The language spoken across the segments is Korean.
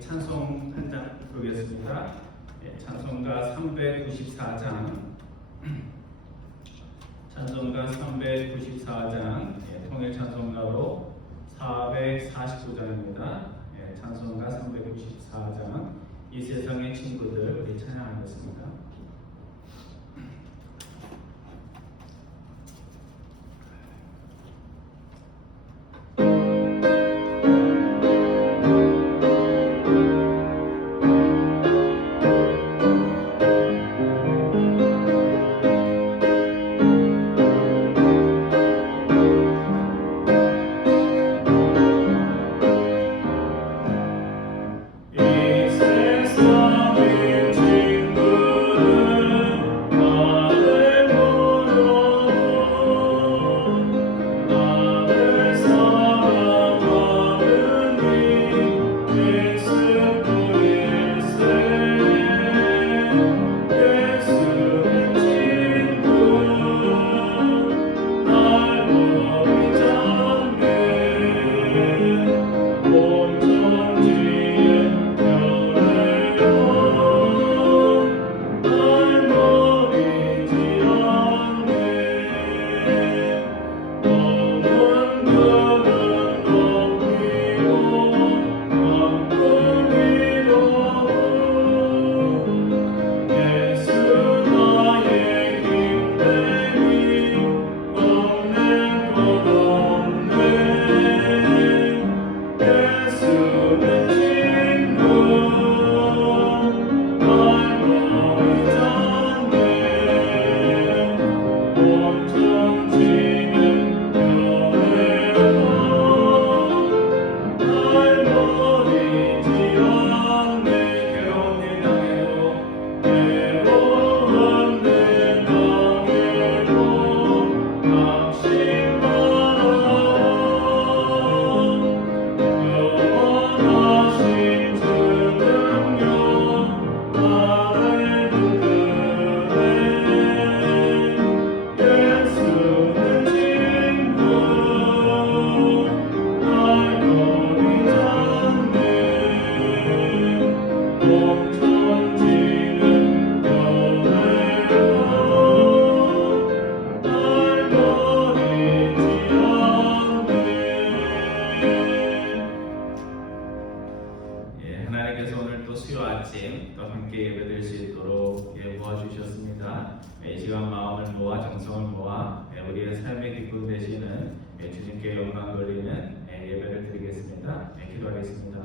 찬송 한 장 부르겠습니다. 찬송가 394장, 찬송가 394장, 통일 찬송가로 449장입니다. 찬송가 394장, 이 세상의 친구들 우리 찬양하겠습니다. 하나님께서 오늘 또 수요 아침 또 함께 예배드릴 수 있도록 모아주셨습니다. 이 시간 마음을 모아 정성을 모아 우리의 삶의 기쁨 되시는 주님께 영광 돌리는 예배를 드리겠습니다. 기도하겠습니다.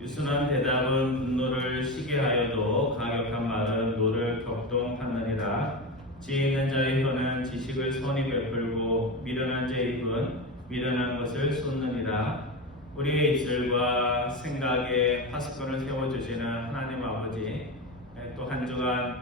유순한 대답은 분노를 시게 하여도 강력한 말은 노를 격동하느니라. 지혜 있는 자의 혀는 지식을 선히 베풀고 미련한 자의 입은 미련한 것을 쏟느니라. 우리의 입술과 생각에 파수꾼을 세워주시는 하나님 아버지, 또 한 주간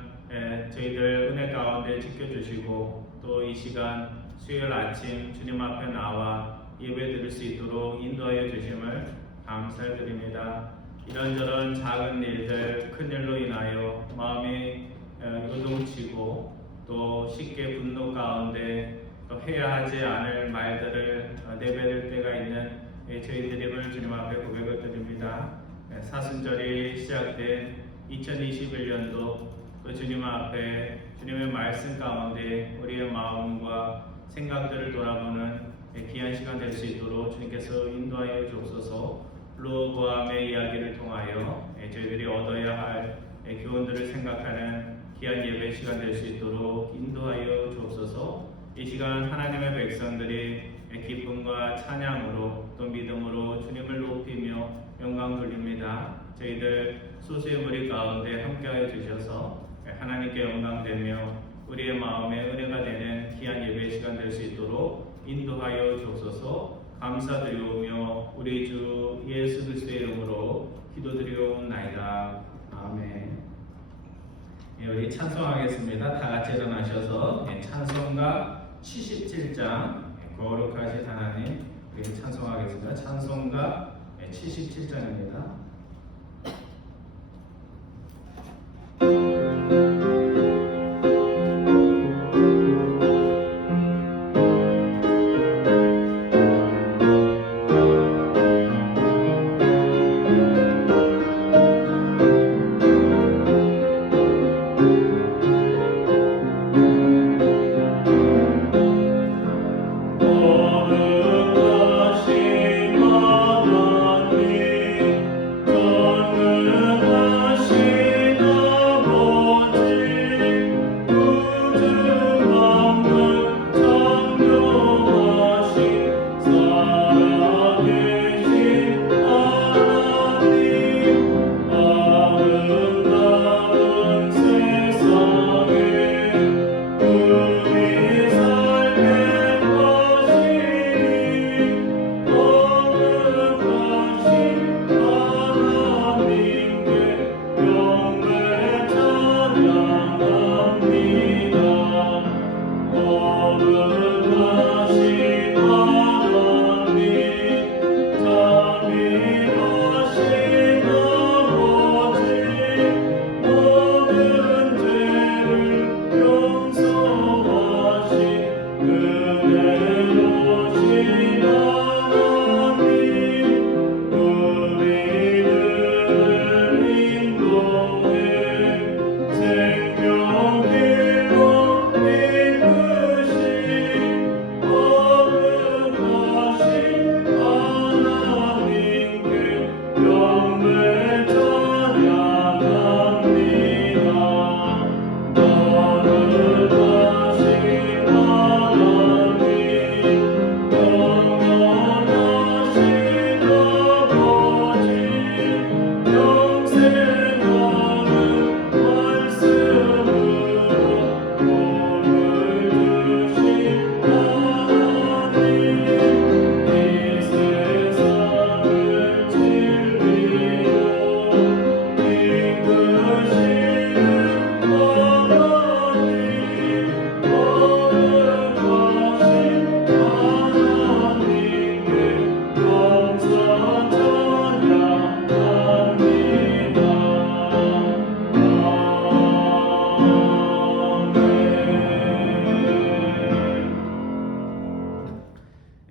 저희들 은혜 가운데 지켜주시고 또 이 시간 수요일 아침 주님 앞에 나와 예배 드릴 수 있도록 인도하여 주심을 감사드립니다. 이런저런 작은 일들, 큰 일로 인하여 마음이 요동치고 또 쉽게 분노 가운데 또 해야 하지 않을 말들을 내뱉을 때가 있는 저희들임을 주님 앞에 고백을 드립니다. 사순절이 시작된 2021년도 그 주님 앞에 주님의 말씀 가운데 우리의 마음과 생각들을 돌아보는 귀한 시간 될 수 있도록 주님께서 인도하여 주옵소서. 로보암의 이야기를 통하여 저희들이 얻어야 할 교훈들을 생각하는 귀한 예배 시간 될 수 있도록 인도하여 주옵소서. 이 시간 하나님의 백성들이 기쁨과 찬양으로 또 믿음으로 주님을 높이며 영광 돌립니다. 저희들 소수의 무리 가운데 함께하여 주셔서 하나님께 영광되며 우리의 마음에 은혜가 되는 귀한 예배 시간 될 수 있도록 인도하여 주옵소서. 감사드리오며 우리 주 예수 그리스도의 이름으로 기도드리옵나이다. 아멘. 우리 찬송하겠습니다. 다 같이 일어나셔서 찬송가 77장 거룩하신 하나님 우리 찬송하겠습니다. 찬송가 77장입니다.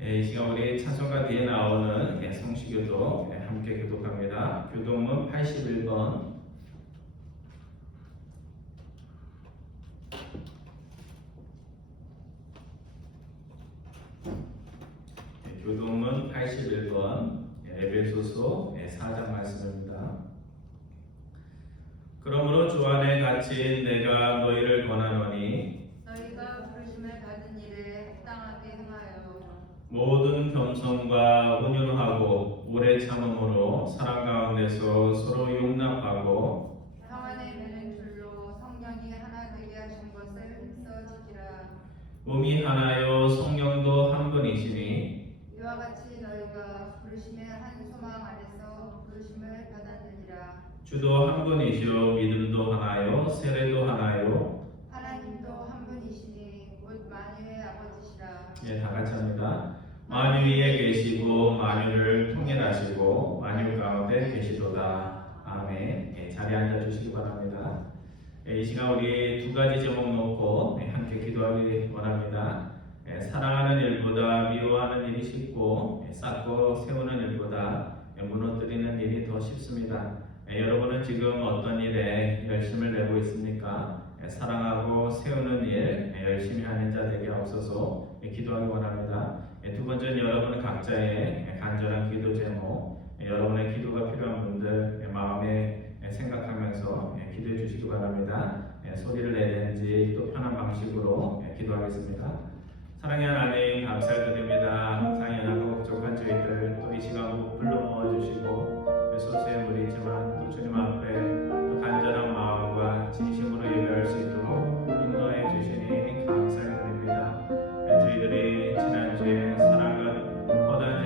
이 시간 우리 찬송가 뒤에 나오는 성시교도 함께 교독합니다. 교독문 81번. 교독문 81번 에베소서 4장 말씀입니다. 그러므로 주 안에 갇힌 내가 너희를 권하노니 너희가 부르심을 받은 일에 합당하게 행하여 모든 겸손과 온유하고 오래 참음으로 사랑 가운데서 서로 용납하고 평안에 매는 줄로 성령이 하나 되게 하신 것을 힘써 지키라. 몸이 하나요 성령도 한 분이시니 이와 같이 너희가 부르심의 한 소망 안에서 부르심을 받았느니라. 주도 한 분이시요 믿음도 하나요 세례도 하나요. 하나님도 한 분이시니 곧 만유의 아버지시라. 다 같이 합니다. 만유 위에 계시고 만유를 통일하시고 만유 가운데 계시도다. 아멘. 자리에 앉아 주시기 바랍니다. 이 시간 우리 두 가지 제목 놓고 함께 기도하기 원합니다. 사랑하는 일보다 미워하는 일이 쉽고 쌓고 세우는 일보다 무너뜨리는 일이 더 쉽습니다. 여러분은 지금 어떤 일에 열심을 내고 있습니까? 사랑하고 세우는 일 열심히 하는 자 되게 없어서 기도하기 원합니다. 두 번째는 여러분 각자의 간절한 기도 제목, 여러분의 기도가 필요한 분들 마음에 생각하면서 기도해 주시기 바랍니다. 소리를 내든지 또 편한 방식으로 기도하겠습니다. 사랑의 하나님 감사드립니다. 항상 연약하고 부족한 저희들 또 이 시간 불러 모아주시고 소수의 무리지만 또 주님 앞에 또 간절한 마음과 진심으로 예배할 수 있도록 인도해 주시니 감사드립니다. 저희들이 지난주에 사랑은 어떤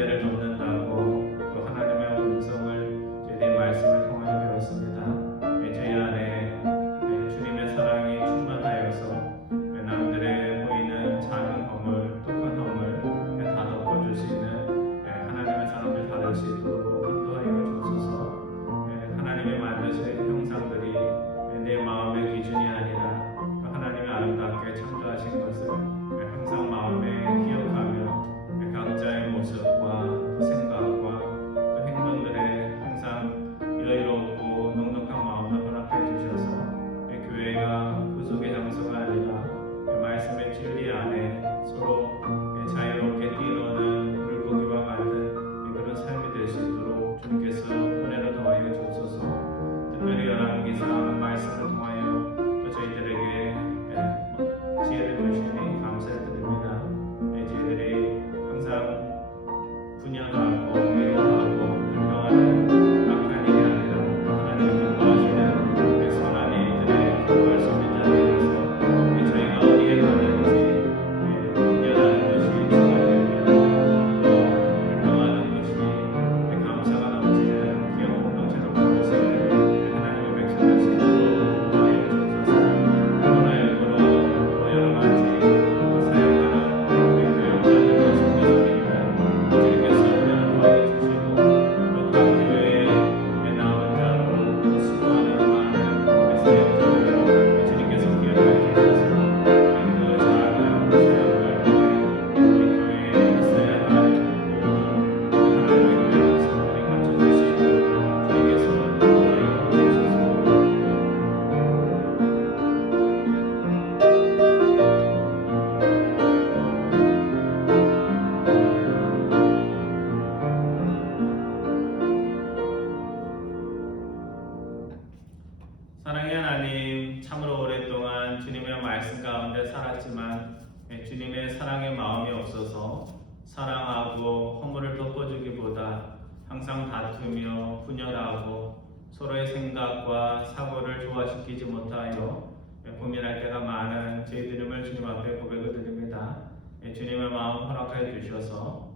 주셔서 사랑하고 허물을 덮어주기보다 항상 다투며 분열하고 서로의 생각과 사고를 조화시키지 못하여 고민할 때가 많은 저희들임을 주님 앞에 고백을 드립니다. 주님의 마음 허락하여 주셔서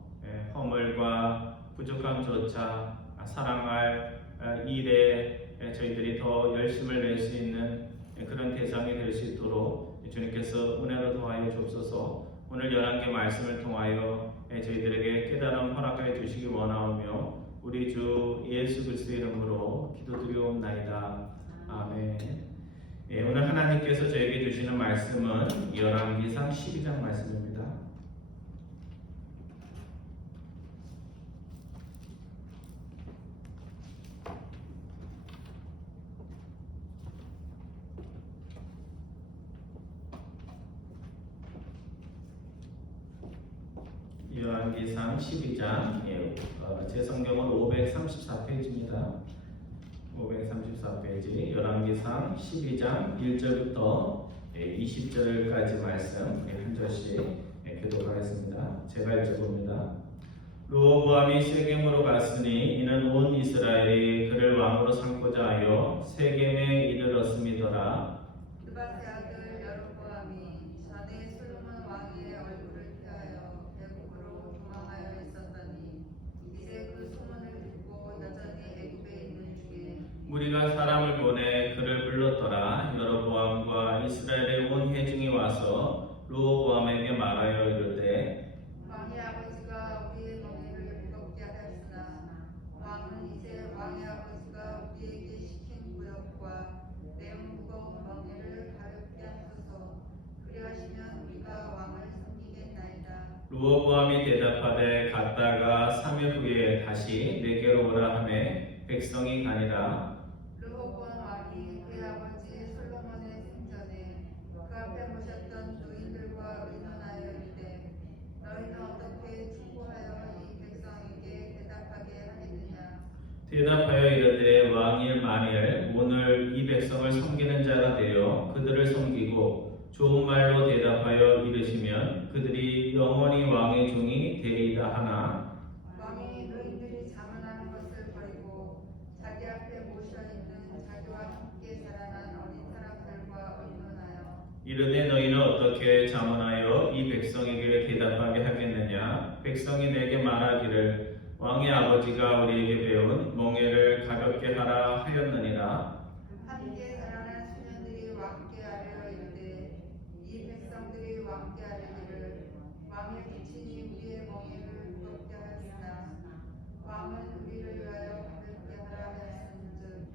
허물과 부족함조차 사랑할 일에 저희들이 더 열심을 낼 수 있는 그런 대상이 될 수 있도록 주님께서 은혜로 더하여 주옵소서. 오늘 11개 말씀을 통하여 저희들에게 깨달음 허락하여 주시기 원하오며 우리 주 예수 그리스도의 이름으로 기도드리옵나이다. 아멘. 오늘 하나님께서 저에게 주시는 말씀은 열왕기상 12장 말씀입니다. 열왕기상 12장, 제 성경은 534페이지입니다. 534페이지 열왕기상 12장 1절부터 20절까지 말씀 한 절씩 교독하겠습니다. 제가 읽어봅니다. 르호보암이 세겜으로 갔으니 이는 온 이스라엘이 그를 왕으로 삼고자 하여 세겜에 이르렀음이더라. 느밧의 아들 여로보암이 전에 솔로몬 왕의 얼굴을 피하여 애굽으로 도망하여 있었더니 이제 그 소문을 듣고 여전히 애굽에 있는 중에 무리가 사람을 보내 그를 불렀더라. 여로보암과 이스라엘의 온 회중이 와서 르호보암에게 말하여 이르되 왕의 아버지가 우리의 멍에를 무겁게 하였으나 왕은 이제 왕의 아버지가 우리에게 시킨 구역과 매우 무거운 멍에를 가볍게 하소서. 그리하시면 우리가 왕을 섬기겠나이다. 르호보암이 대답하되 갔다가 3일 후에 다시 내게로 오라 하매 백성이 가니라. 르호보암 왕이 그의 아버지 솔로몬의 생전에 그 앞에 모셨던 노인들과 의논하여 이르되 너희는 어떻게 충고하여 이 백성에게 대답하게 하겠느냐. 대답하여 이르되 왕이 만일 오늘 이 백성을 섬기는 자가 되어 그들을 섬기고 좋은 말로 대답하여 이르시면 그들이 영원히 왕의 종이 되리이다 하나 왕이 노인들이 자문하는 것을 버리고 자기 앞에 모셔있는 자기와 함께 자라난 어린 사람들과 의논하여 이르되 너희는 어떻게 자문하여 이 백성에게 대답하게 하겠느냐. 백성이 내게 말하기를 왕의 아버지가 우리에게 배운 멍에를 가볍게 하라 하였느니라. 함께 자라난 소년들이 왕께 아뢰어 이르되 이 백성들이 왕께 아뢰기를 왕의 부친이 우리의 멍에를 무겁게 하였으나 왕은 우리를 위하여 가볍게 하라 하였은즉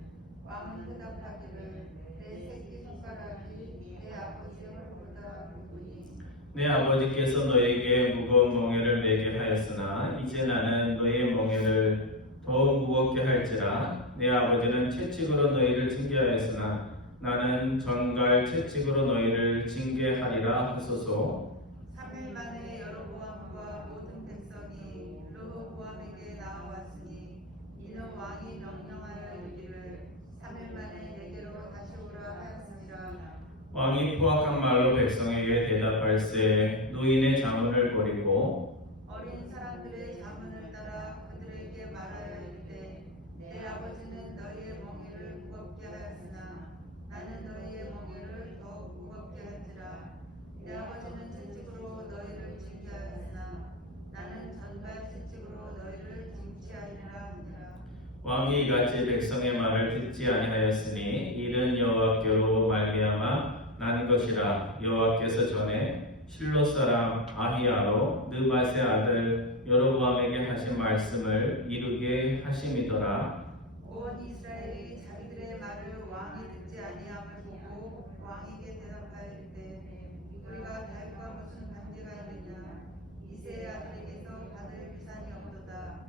왕은 대답하기를 내 새끼 손가락이 내 아버지의 헐보다 무거우니 내 아버지께서 너에게 무거운 멍에를 매게 하였으나 이제 나는 너희의 멍에를 더욱 무겁게 할지라. 내 아버지는 채찍으로 너희를 징계하였으나 나는 전갈 채찍으로 너희를 징계하리라 하소서. 3일 만에 여로보암과 모든 백성이 르호보암에게 나아왔으니 이는 왕이 명령하여 이르기를 3일 만에 내게로 다시 오라 하였습니다. 왕이 포악한 말로 백성에게 대답할세 노인의 자문을 버리고 어린 사람들의 자문을 따라 그들에게 말하여 이르되 내 아버지는 너희의 멍에를 무겁게 하였으나 나는 너희의 멍에를 더욱 무겁게 할지라. 내 아버지는 채찍으로 너희를 징계하였으나 나는 전갈 채찍으로 너희를 징치하리라 하니라. 왕이 이같이 백성의 말을 듣지 아니하였으니 이는 여호와께로 말미암아 난 것이라. 여호와께서 전에 실로 사람 아히야로 느밧의 아들 여로보암에게 하신 말씀을 이루게 하심이더라. 온 이스라엘이 자기들의 말을 왕이 듣지 아니함을 보고 왕에게 대답하여 이르되 우리가 달과 무슨 관계가 있느냐. 이새의 아들에게서 받을 유산이 없도다.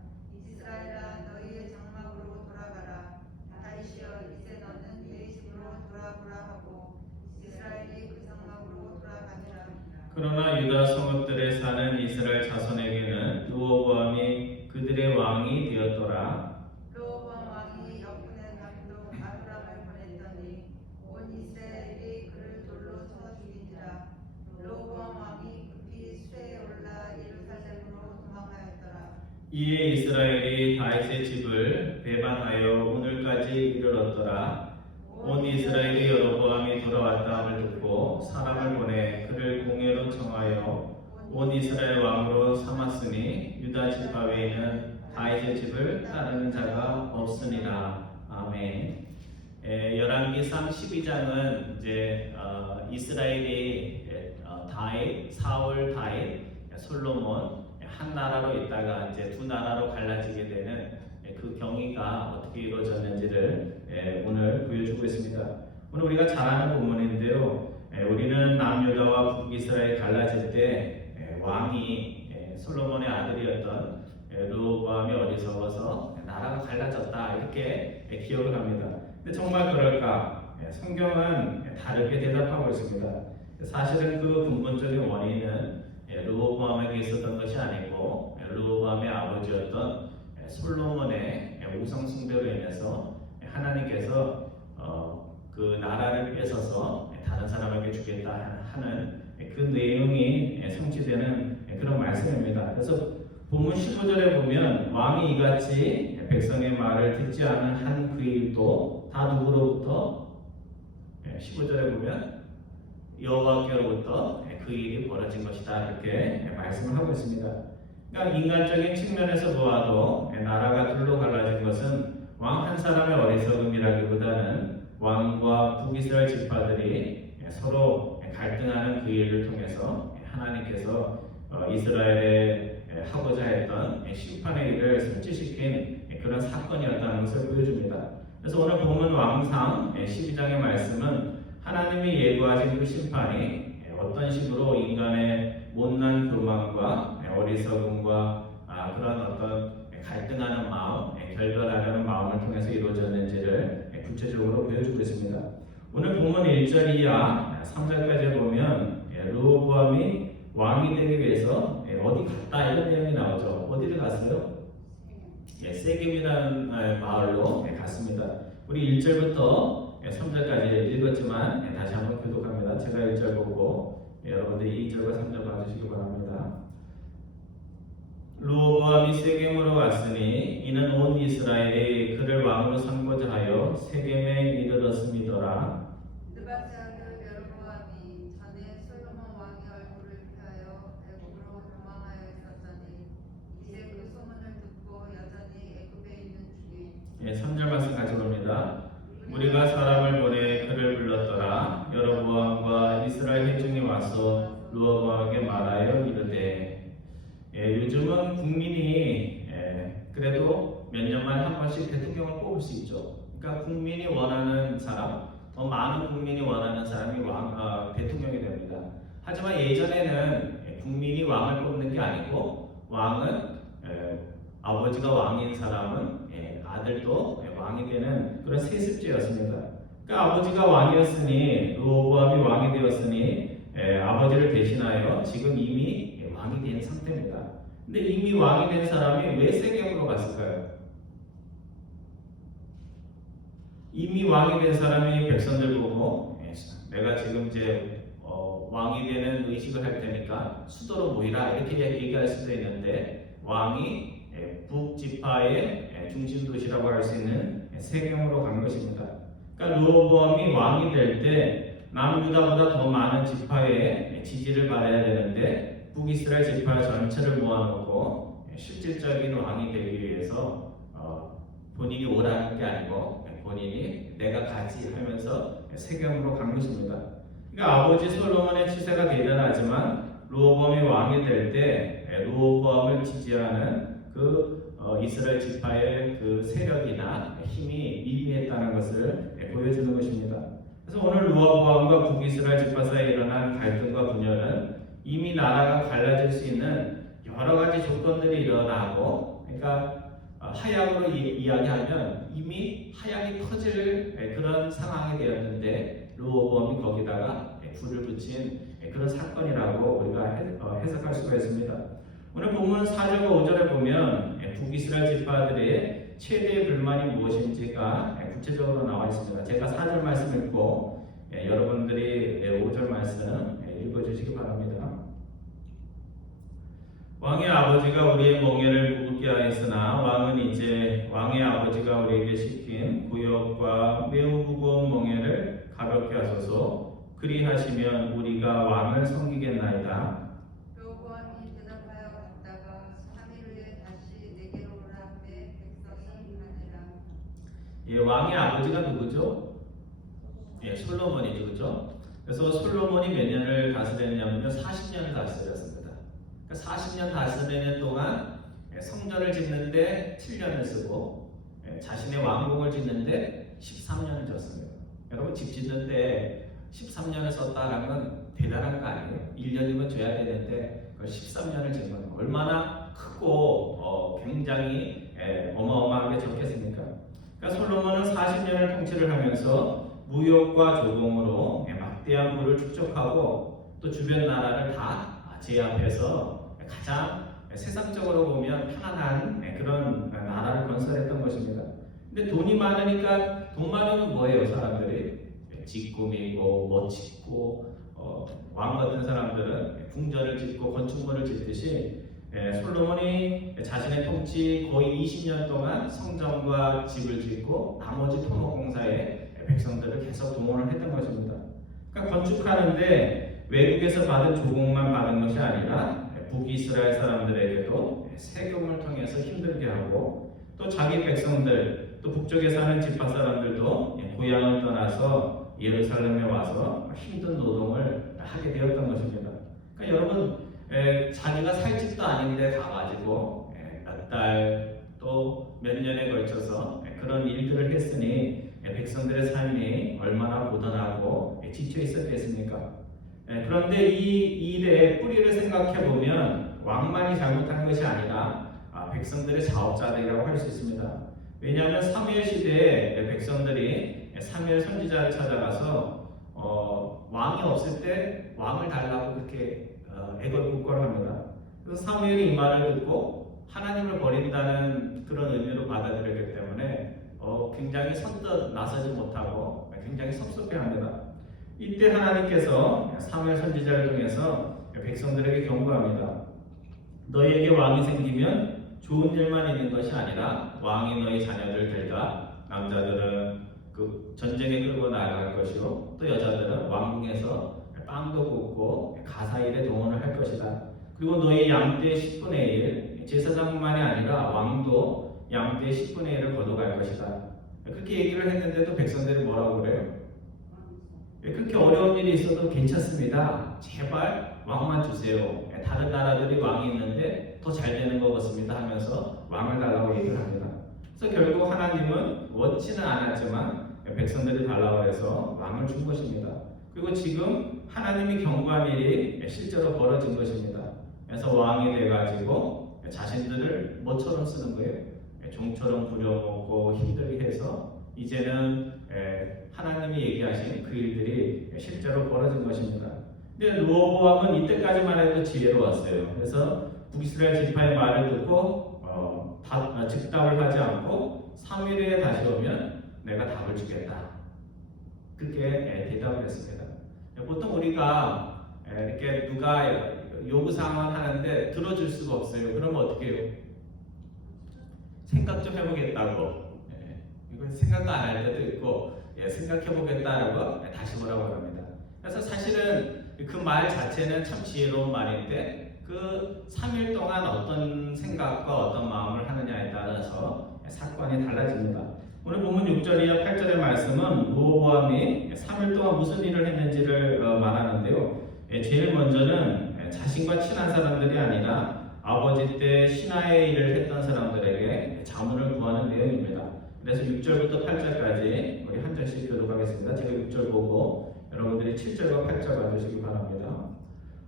이스라엘아 너희의 장막으로 돌아가라. 다시어 이제 너는 내 집으로 돌아보라 하고 이스라엘이 그 장막으로 돌아가니라. 그러나 유다 성읍들에 사는 이스라엘 자손에게는 르호보암이 그들의 왕이 되었더라. 르호보암 왕이 역군의 감독 아브람을 보냈더니 온 이스라엘이 그를 돌로 쳐 죽이니라. 르호보암 왕이 급히 수레에 올라 예루살렘 이에 이스라엘이 다윗의 집을 배반하여 오늘까지 이르렀더라. 온 이스라엘이 여로보암이 돌아왔다함을 듣고 사람을 보내 그를 공회로 청하여 온 이스라엘 왕으로 삼았으니 유다 지파 외에는 다윗의 집을 따르는 자가 없으니라. 아멘. 열왕기상 12장은 이제 이스라엘이 다윗, 사울, 다윗, 솔로몬 한 나라로 있다가 이제 두 나라로 갈라지게 되는 그 경위가 어떻게 이루어졌는지를 오늘 보여주고 있습니다. 오늘 우리가 잘 아는 본문인데요. 우리는 남유다와 북이스라엘 갈라질 때 왕이 솔로몬의 아들이었던 르호보암이 어리석어서 나라가 갈라졌다 이렇게 기억을 합니다. 근데 정말 그럴까? 성경은 다르게 대답하고 있습니다. 사실은 그 근본적인 원인은 르호보암에게 있었던 것이 아니고 르호보암의 아버지였던 솔로몬의 우상 숭배로 인해서 하나님께서 그 나라를 뺏어서 다른 사람에게 주겠다 하는 그 내용이 성취되는 그런 말씀입니다. 그래서 본문 15절에 보면 왕이 이같이 백성의 말을 듣지 않은 한 그 일도 다 누구로부터 15절에 보면 여호와께로부터 그 일이 벌어진 것이다 이렇게 말씀을 하고 있습니다. 그러니까 인간적인 측면에서 보아도 나라가 둘로 갈라진 것은 왕 한 사람의 어리석음이라기보다는 왕과 북이스라엘 지파들이 서로 갈등하는 그 일을 통해서 하나님께서 이스라엘에 하고자 했던 심판의 일을 성취시킨 그런 사건이었다는 것을 보여줍니다. 그래서 오늘 본문 왕상 12장의 말씀은 하나님이 예고하신 그 심판이 어떤 식으로 인간의 못난 교만과 어리석음과 그런 어떤 갈등하는 마음, 결별하려는 마음을 통해서 이루어졌는지를 구체적으로 보여주고 있습니다. 오늘 본문 1절 이하 3절까지 보면 르호보암이 왕이 되기 위해서 어디 갔다 이런 내용이 나오죠. 어디를 갔어요? 세겜이라는 마을로 갔습니다. 우리 1절부터 3절까지 읽었지만 다시 한번 교독합니다. 제가 1절 보고 여러분들이 2절과 3절 봐주시기 바랍니다. 르호보암이 세겜으로 왔으니 이는 온 이스라엘이 그를 왕으로 삼고자 하여 세겜에 이르렀음이더라. 느바세 아들 여로보암이 전에 솔로몬 왕의 얼굴을 피하여 애굽으로 도망하여 있었더니 이제 그 소문을 듣고 여전히 애굽에 있는 중에 3절 말씀 같이 봅니다. 우리가 사람을 보내 그를 불렀더라. 여로보암과 이스라엘 회중이 와서 르호보암에게 말하여 이르되 요즘은 국민이 그래도 몇 년 만에 한 번씩 대통령을 뽑을 수 있죠. 그러니까 국민이 원하는 사람, 더 많은 국민이 원하는 사람이 대통령이 됩니다. 하지만 예전에는 국민이 왕을 뽑는 게 아니고 왕은 아버지가 왕인 사람은 아들도 왕이 되는 그런 세습제였습니다. 그러니까 아버지가 왕이었으니 르호보암이 왕이 되었으니 아버지를 대신하여 지금 이미 왕이 된 상태입니다. 근데 이미 왕이 된 사람이 왜 세겜으로 갔을까요? 이미 왕이 된 사람이 백성들 보고 내가 지금 이제 왕이 되는 의식을 할 테니까 수도로 모이라 이렇게 얘기할 수도 있는데 왕이 북지파의 중심 도시라고 할 수 있는 세겜으로 간 것입니다. 그러니까 르호보암이 왕이 될 때 남유다보다 더 많은 지파의 지지를 받아야 되는데 북이스라엘 지파 전체를 모아놓고 실질적인 왕이 되기 위해서 본인이 오라는 게 아니고 본인이 내가 가지 하면서 세겜으로 간 것입니다. 그러니까 아버지 솔로몬의 치세가 대단하지만 르호보암이 왕이 될 때 르호보암을 지지하는 그 이스라엘 지파의 그 세력이나 힘이 미비했다는 것을 보여주는 것입니다. 그래서 오늘 르호보암과 북이스라엘 지파 사이에 일어난 갈등과 분열은 이미 나라가 갈라질 수 있는 여러 가지 조건들이 일어나고, 그러니까 하약으로 이야기하면 이미 하약이 터질 그런 상황이 되었는데 르호보암이 거기다가 불을 붙인 그런 사건이라고 우리가 해석할 수가 있습니다. 오늘 본문 4절과 5절에 보면 북이스라엘 지파들의 최대의 불만이 무엇인지가 구체적으로 나와 있습니다. 제가 4절 말씀 읽고 여러분들이 5절 말씀 읽어주시기 바랍니다. 왕의 아버지가 우리의 멍에를 무겁게 하였으나 왕은 이제 왕의 아버지가 우리에게 시킨 구역과 매우 무거운 멍에를 가볍게 하소서. 그리하시면 우리가 왕을 섬기겠나이다. 여호와니 대답하여 갔다가 3일 후에 다시 내게로 오라 하매 백성이 가니라. 예, 왕의 아버지가 누구죠? 예, 솔로몬이죠, 그죠? 그래서 솔로몬이 몇 년을 다스렸냐면요, 40년을 다스렸습니다. 그러니까 40년 다스리는 동안 성전을 짓는데 7년을 쓰고 자신의 왕궁을 짓는데 13년을 썼습니다. 여러분 집 짓는데 13년을 썼다라는 건 대단한 거 아니에요? 1년이면 줘야 되는데 그걸 13년을 짓는 건 얼마나 크고 굉장히 어마어마하게 적겠습니까? 그러니까 솔로몬은 40년을 통치를 하면서 무역과 조공으로 막대한 부를 축적하고 또 주변 나라를 다 제압해서 가장 세상적으로 보면 편안한 그런 나라를 건설했던 것입니다. 근데 돈이 많으니까 돈 많으면 뭐예요? 사람들이 집 꾸미고 뭐 짓고 왕 같은 사람들은 궁전을 짓고 건축물을 짓듯이 솔로몬이 자신의 통치 거의 20년 동안 성전과 집을 짓고 나머지 토목공사에 백성들을 계속 동원을 했던 것입니다. 그러니까 건축하는데 외국에서 받은 조공만 받은 것이 아니라 북이스라엘 사람들에게도 세금을 통해서 힘들게 하고 또 자기 백성들 또 북쪽에 사는 지파 사람들도 고향을 떠나서 예루살렘에 와서 힘든 노동을 하게 되었던 것입니다. 그러니까 여러분 자기가 살 집도 아닌데 가가지고 몇 달 또 몇 년에 걸쳐서 그런 일들을 했으니 백성들의 삶이 얼마나 고단하고 지쳐 있었겠습니까? 그런데 이 일의 뿌리를 생각해 보면 왕만이 잘못한 것이 아니라 백성들의 자업자들이라고 할 수 있습니다. 왜냐하면 사무엘 시대에 백성들이 사무엘 선지자를 찾아가서 왕이 없을 때 왕을 달라고 그렇게 애걸복걸을 합니다. 그래서 사무엘이 이 말을 듣고 하나님을 버린다는 그런 의미로 받아들였기 때문에 굉장히 선뜻 나서지 못하고 굉장히 섭섭해합니다. 이때 하나님께서 사무엘 선지자를 통해서 백성들에게 경고합니다. 너희에게 왕이 생기면 좋은 일만 있는 것이 아니라 왕이 너희 자녀들 데려다 남자들은 그 전쟁에 끌고 나아갈 것이요 또 여자들은 왕궁에서 빵도 굽고 가사일에 동원을 할 것이다. 그리고 너희 양떼의 10분의 1 제사장뿐만이 아니라 왕도 양떼의 10분의 1을 거둬갈 것이다. 그렇게 얘기를 했는데도 백성들이 뭐라고 그래요? 그렇게 어려운 일이 있어도 괜찮습니다. 제발 왕만 주세요. 다른 나라들이 왕이 있는데 더 잘 되는 것 같습니다 하면서 왕을 달라고 얘기를 합니다. 그래서 결국 하나님은 원치는 않았지만 백성들이 달라고 해서 왕을 준 것입니다. 그리고 지금 하나님이 경고한 일이 실제로 벌어진 것입니다. 그래서 왕이 돼가지고 자신들을 뭐처럼 쓰는 거예요? 종처럼 부려먹고 힘들게 해서 이제는 하나님이 얘기하신 그 일들이 실제로 벌어진 것입니다. 근데 르호보암은 이때까지만 해도 지혜로웠어요. 그래서 북이스라엘 지파의 말을 듣고 즉답을 하지 않고 3일에 다시 오면 내가 답을 주겠다. 그렇게 대답을 했습니다. 보통 우리가 이렇게 누가 요구사항을 하는데 들어줄 수가 없어요. 그러면 어떻게 해요? 생각 좀 해보겠다고. 이거 생각도 안 할 때도 있고 생각해보겠다라고 다시 뭐라고 합니다. 그래서 사실은 그 말 자체는 참 지혜로운 말인데 그 3일 동안 어떤 생각과 어떤 마음을 하느냐에 따라서 사건이 달라집니다. 오늘 본문 6절이와 8절의 말씀은 르호보암이 3일 동안 무슨 일을 했는지를 말하는데요. 제일 먼저는 자신과 친한 사람들이 아니라 아버지 때 신하의 일을 했던 사람들에게 자문을 구하는 내용입니다. 그래서 6절부터 8절까지 우리 한 절씩 교독하겠습니다. 제가 6절 보고 여러분들이 7절과 8절 봐주시기 바랍니다.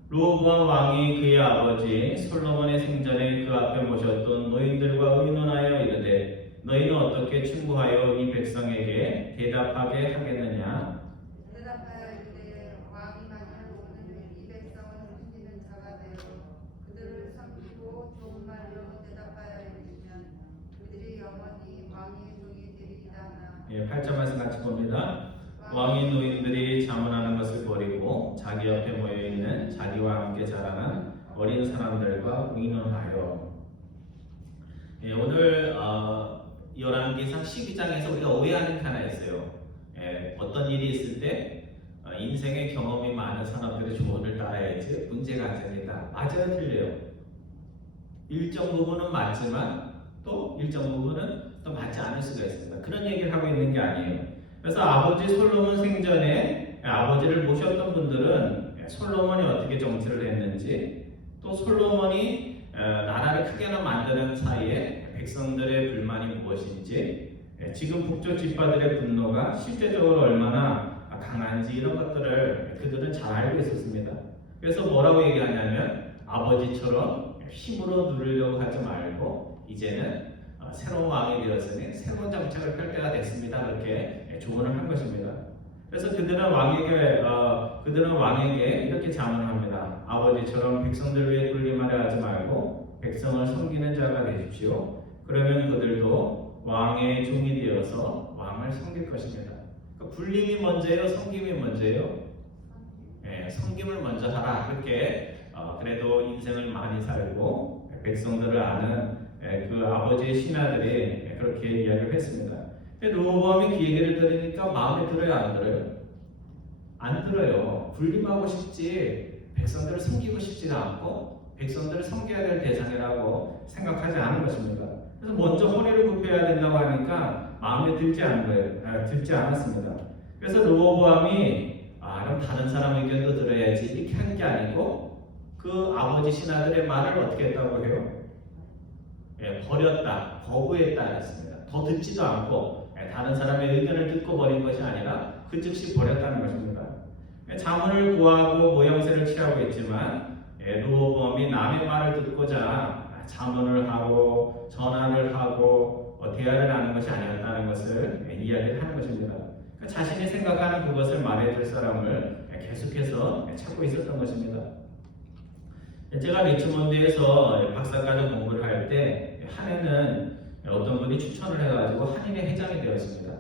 르호보암 왕이 그의 아버지 솔로몬의 생전에 그 앞에 모셨던 노인들과 의논하여 이르되 너희는 어떻게 충고하여 이 백성에게 대답하게 하겠느냐? 대답하여 이르되 왕이 만일 오늘 이 백성을 섬기는 자가 되어 그들을 섬기고 좋은 말로 대답하여 이르면 그들이 영원히 왕의 종이 되리이다. 8절 말씀 같이 봅니다. 왕이 노인들이 자문하는 것을 버리고 자기 옆에 모여있는 자기와 함께 자라난 어린 사람들과 의논하여. 오늘 열왕기상 12장에서 우리가 오해하는 게 하나 있어요. 어떤 일이 있을 때 인생의 경험이 많은 사람들의 조언을 따라야지 문제가 안 생긴다. 맞아요, 틀려요? 일정 부분은 맞지만 또 일정 부분은 또 맞지 않을 수가 있습니다. 그런 얘기를 하고 있는 게 아니에요. 그래서 아버지 솔로몬 생전에 아버지를 모셨던 분들은 솔로몬이 어떻게 정치를 했는지, 또 솔로몬이 나라를 크게나 만드는 사이에 백성들의 불만이 무엇인지, 지금 북쪽 지파들의 분노가 실제적으로 얼마나 강한지, 이런 것들을 그들은 잘 알고 있었습니다. 그래서 뭐라고 얘기하냐면, 아버지처럼 힘으로 누르려고 하지 말고 이제는 새로운 왕이 되었으니 새로운 정책을 펼 때가 됐습니다. 그렇게 조언을 한 것입니다. 그래서 그들은 왕에게 이렇게 자문합니다. 아버지처럼 백성들 위해 군림하려 하지 말고 백성을 섬기는 자가 되십시오. 그러면 그들도 왕의 종이 되어서 왕을 섬길 것입니다. 그러니까 군림이 먼저예요, 섬김이 먼저예요? 섬김을 먼저 하라. 그렇게 그래도 인생을 많이 살고 백성들을 아는 그 아버지의 신하들이 그렇게 이야기를 했습니다. 근데 르호보암이 그 얘기를 들으니까 마음에 들어요, 안 들어요? 안 들어요. 군림하고 싶지 백성들을 섬기고 싶지가 않고 백성들을 섬겨야 될 대상이라고 생각하지 않은 것입니다. 그래서 먼저 허리를 굽혀야 된다고 하니까 마음에 들지 않았습니다. 그래서 르호보암이 그럼 다른 사람 의견도 들어야지 이렇게 한 게 아니고 그 아버지 신하들의 말을 어떻게 했다고 해요? 버렸다, 거부했다 했습니다. 더 듣지도 않고 다른 사람의 의견을 듣고 버린 것이 아니라 그 즉시 버렸다는 것입니다. 자문을 구하고 모양새를 취하고 있지만 르호보암이 남의 말을 듣고자 자문을 하고 전화를 하고 대화를 나누는 것이 아니었다는 것을 이야기를 하는 것입니다. 자신이 생각하는 그것을 말해줄 사람을 계속해서 찾고 있었던 것입니다. 제가 리치몬드에서 박사과정 공부를 할 때 한 해는 어떤 분이 추천을 해가지고 한인회 회장이 되었습니다.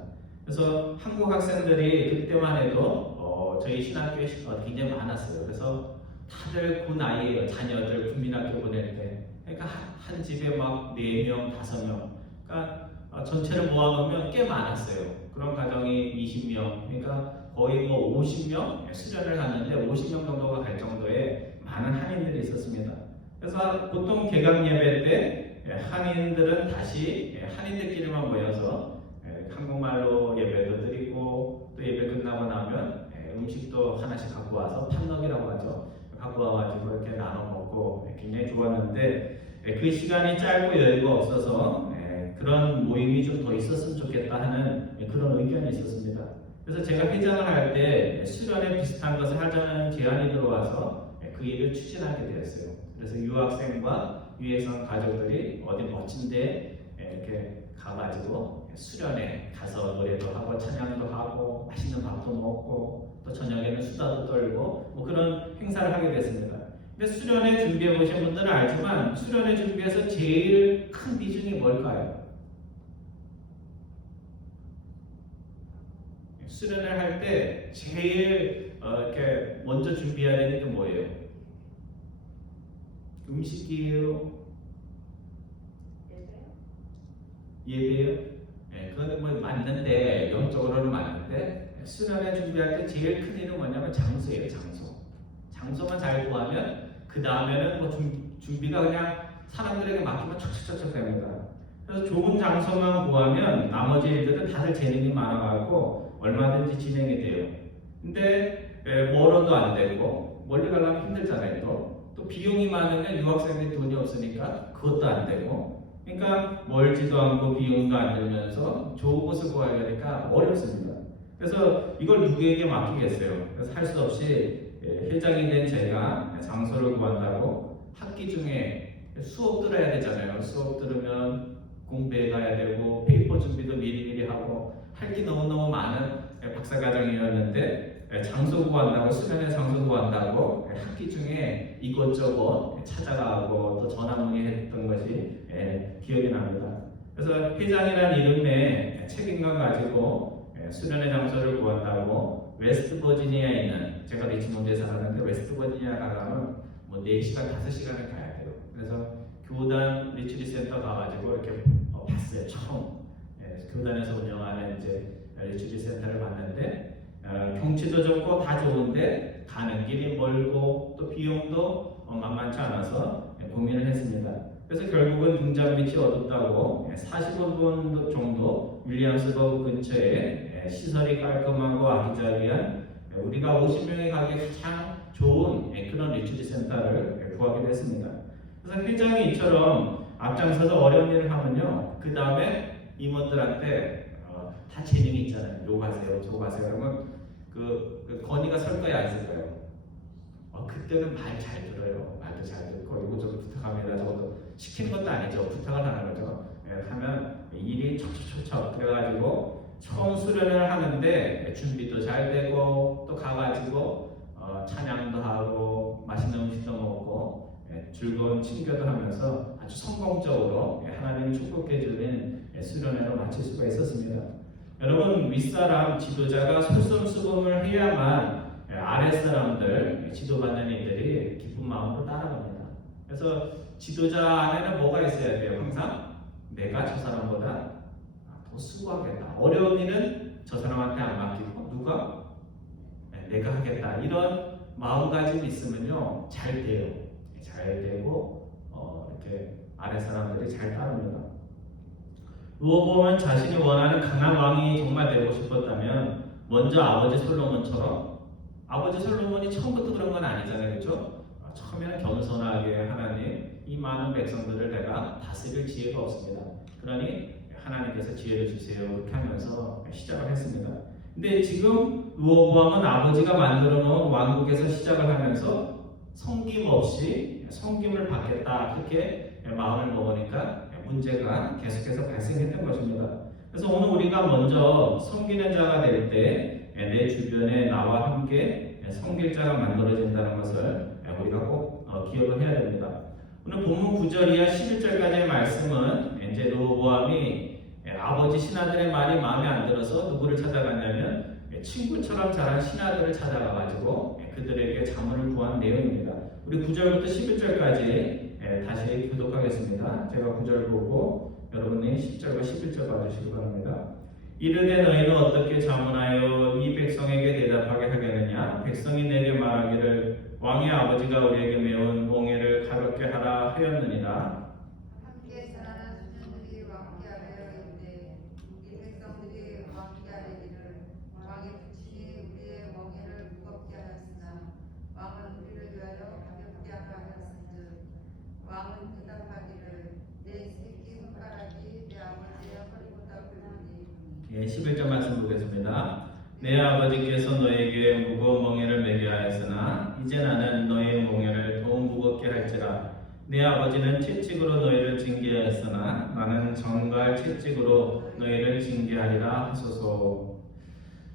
그래서 한국 학생들이 그때만 해도 저희 신학교에 굉장히 많았어요. 그래서 다들 그 나이에 자녀들 국민학교 보낼 때, 그러니까 한 집에 막 4명, 5명, 그러니까 전체를 모아놓으면 꽤 많았어요. 그런 가정이 20명, 그러니까 거의 뭐 50명 수련을 갔는데 50명 정도가 갈 정도의 많은 한인들이 있었습니다. 그래서 보통 개강 예배 때 한인들은 다시 한인들끼리만 모여서 한국말로 예배도 드리고, 또 예배 끝나고 나면 음식도 하나씩 갖고 와서 팥너기라고 하죠. 갖고 와가지고 이렇게 나눠 먹고 굉장히 좋았는데, 그 시간이 짧고 여유가 없어서 그런 모임이 좀 더 있었으면 좋겠다 하는 그런 의견이 있었습니다. 그래서 제가 회장을 할 때 수련회 비슷한 것을 하자는 제안이 들어와서 그 일을 추진하게 되었어요. 그래서 유학생과 유해성 가족들이 어디 멋진데 이렇게 가가지고 수련회 가서 노래도 하고 찬양도 하고 맛있는 밥도 먹고 또 저녁에는 수다도 떨고 뭐 그런 행사를 하게 됐습니다. 근데 수련회 준비해 보신 분들은 알지만 수련회 준비해서 제일 큰 비중이 뭘까요? 수련을 할 때 제일 이렇게 먼저 준비해야 되는 게 뭐예요? 음식이에요? 예배요? 그건 뭐 맞는데, 영적으로는 맞는데, 수련회 준비할 때 제일 큰 일은 뭐냐면 장소예요, 장소. 장소만 잘 구하면 그 다음에는 뭐 준비가 그냥 사람들에게 맡기면 척척척척 됩니다. 그래서 좋은 장소만 구하면 나머지 일들은 다들 재능이 많아가지고 얼마든지 진행이 돼요. 근데 멀어도 안 되고 멀리 가려면 힘들잖아요. 또 비용이 많으면 유학생들이 돈이 없으니까 그것도 안 되고, 그러니까 멀지도 않고 비용도 안 들면서 좋은 곳을 구하려니까 어렵습니다. 그래서 이걸 누구에게 맡기겠어요? 그래서 할 수 없이 회장이 된 제가 장소를 구한다고, 학기 중에 수업 들어야 되잖아요. 수업 들으면 공부해 가야 되고 페이퍼 준비도 미리미리 하고 할 게 너무너무 많은 박사과정이었는데, 장소 구한다고, 수련회 장소 구한다고 학기 중에 이것저것 찾아가고 또 전화 문의했던 것이 기억이 납니다. 그래서 회장이라는 이름의 책임감 가지고 수련회 장소를 구한다고 웨스트 버지니아에 있는, 제가 리치몬드에 살았는데 웨스트 버지니아 가면 뭐 4시간, 5시간을 가야 돼요. 그래서 교단 리트리트 센터 가가지고 이렇게 봤어요. 처음 교단에서 운영하는 이제 리트리트 센터를 봤는데 경치도 좋고 다 좋은데 가는 길이 멀고 또 비용도 만만치 않아서 고민을 했습니다. 그래서 결국은 등잔빛이 어둡다고 45분 정도 윌리엄스버그 근처에 시설이 깔끔하고 아기자기한 우리가 50명이 가기 가장 좋은 그런 리트리트 센터를 구하게 됐습니다. 그래서 회장이 이처럼 앞장서서 어려운 일을 하면요, 그 다음에 임원들한테 다 재능이 있잖아요. 요거 하세요, 저거 하세요. 그러면 그 건의가 설 거야, 안 설 거예요? 그때는 말 잘 들어요. 말도 잘 듣고 이거 좀 부탁합니다. 저것도 시키는 것도 아니죠. 부탁을 하는 거죠. 하면 일이 척척척척 그래가지고 처음 수련을 하는데 준비도 잘 되고 또 가가지고 찬양도 하고 맛있는 음식도 먹고 즐거운 친교도 하면서 아주 성공적으로 하나님이 축복해 주는 수련회로 마칠 수가 있었습니다. 여러분, 윗사람 지도자가 솔선수범을 해야만 아랫사람들 지도받는 이들이 기쁜 마음으로 따라갑니다. 그래서 지도자 안에는 뭐가 있어야 돼요? 항상 내가 저 사람보다 더 수고하겠다. 어려운 일은 저 사람한테 안 맡기고 누가? 내가 하겠다. 이런 마음가짐이 있으면요, 잘 돼요. 잘 되고 이렇게 아랫사람들이 잘 따릅니다. 르호보암은 자신이 원하는 강한 왕이 정말 되고 싶었다면 먼저 아버지 솔로몬처럼, 아버지 솔로몬이 처음부터 그런 건 아니잖아요, 그렇죠? 처음에는 겸손하게 하나님, 이 많은 백성들을 내가 다스릴 지혜가 없습니다. 그러니 하나님께서 지혜를 주세요. 그렇게 하면서 시작을 했습니다. 근데 지금 르호보암은 아버지가 만들어 놓은 왕국에서 시작을 하면서 섬김 없이 섬김을 받겠다, 그렇게 마음을 먹으니까 문제가 계속해서 발생했던 것입니다. 그래서 오늘 우리가 먼저 섬기는 자가 될 때 내 주변에 나와 함께 섬길 자가 만들어진다는 것을 우리가 꼭 기억을 해야 됩니다. 오늘 본문 9절 이하 11절까지의 말씀은 이제 르호보암이 아버지 신하들의 말이 마음에 안 들어서 누구를 찾아갔냐면 친구처럼 자란 신하들을 찾아가가지고 그들에게 자문을 구한 내용입니다. 우리 9절부터 11절까지 다시 교독하겠습니다. 제가 9절 보고 여러분이 10절과 11절 봐주시기 바랍니다. 이르되 너희는 어떻게 자문하여 이 백성에게 대답하게 하겠느냐? 백성이 내게 말하기를 왕의 아버지가 우리에게 메운 몽해를 가볍게 하라 하였느니라. 함께 자라는 소년들이 왕께 아뢰어 이르되 이 백성들이 왕께 아뢰기를 왕의 부친이 우리의 멍에를 무겁게 하였으나 왕은 우리를 위하여 가볍게 하라 하였은즉 왕은 대답하기를 내 새끼 손가락이 내 아버지의 허리보다 굵으니. 11절 말씀 보겠습니다. 내 아버지께서 너에게 무거운 멍에를 매게 하였으나 이제 나는 너의 멍에를 더욱 무겁게 할지라. 내 아버지는 채찍으로 너희를 징계하였으나 나는 정갈 채찍으로 너희를 징계하리라 하소서.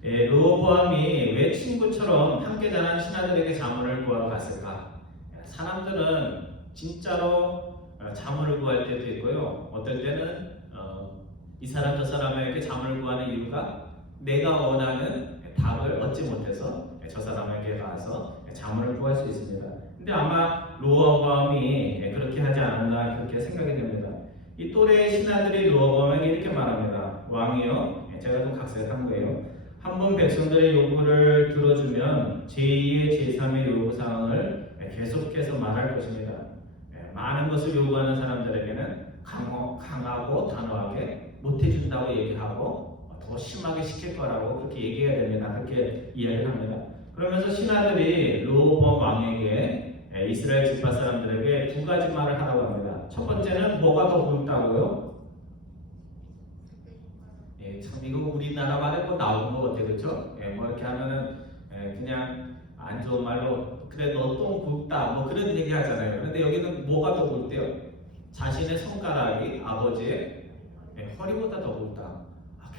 르호보암이 왜 친구처럼 함께 자란 신하들에게 자문을 구하러 갔을까? 사람들은 진짜로 자문을 구할 때도 있고요. 어떨 때는 이 사람 저 사람에게 자문을 구하는 이유가 내가 원하는 답을 얻지 못해서 저 사람에게 가서 자문을 구할 수 있습니다. 근데 아마 르호보암이 그렇게 하지 않았나 그렇게 생각이 됩니다. 이 또래의 신하들이 르호보암에게 이렇게 말합니다. 왕이여, 제가 좀 각색한 거예요. 한번 백성들의 요구를 들어주면 제2의 제3의 요구사항을 계속해서 말할 것입니다. 많은 것을 요구하는 사람들에게는 강하고 단호하게 못해준다고 얘기하고 더 심하게 시킬 거라고 그렇게 얘기해야 됩니다. 그렇게 이야기를 합니다. 그러면서 신하들이 르호보암 왕에게 이스라엘 지파 사람들에게 두 가지 말을 하라고 합니다. 첫 번째는 뭐가 더 굵다고요? 참 이거 우리나라 말에 뭐 나오는 것 같아요, 그렇죠? 뭐 이렇게 하면은 그냥 안 좋은 말로 그래 너 똥 굵다 뭐 그런 얘기 하잖아요. 그런데 여기는 뭐가 더 굵대요? 자신의 손가락이 아버지의 허리보다 더 굵다.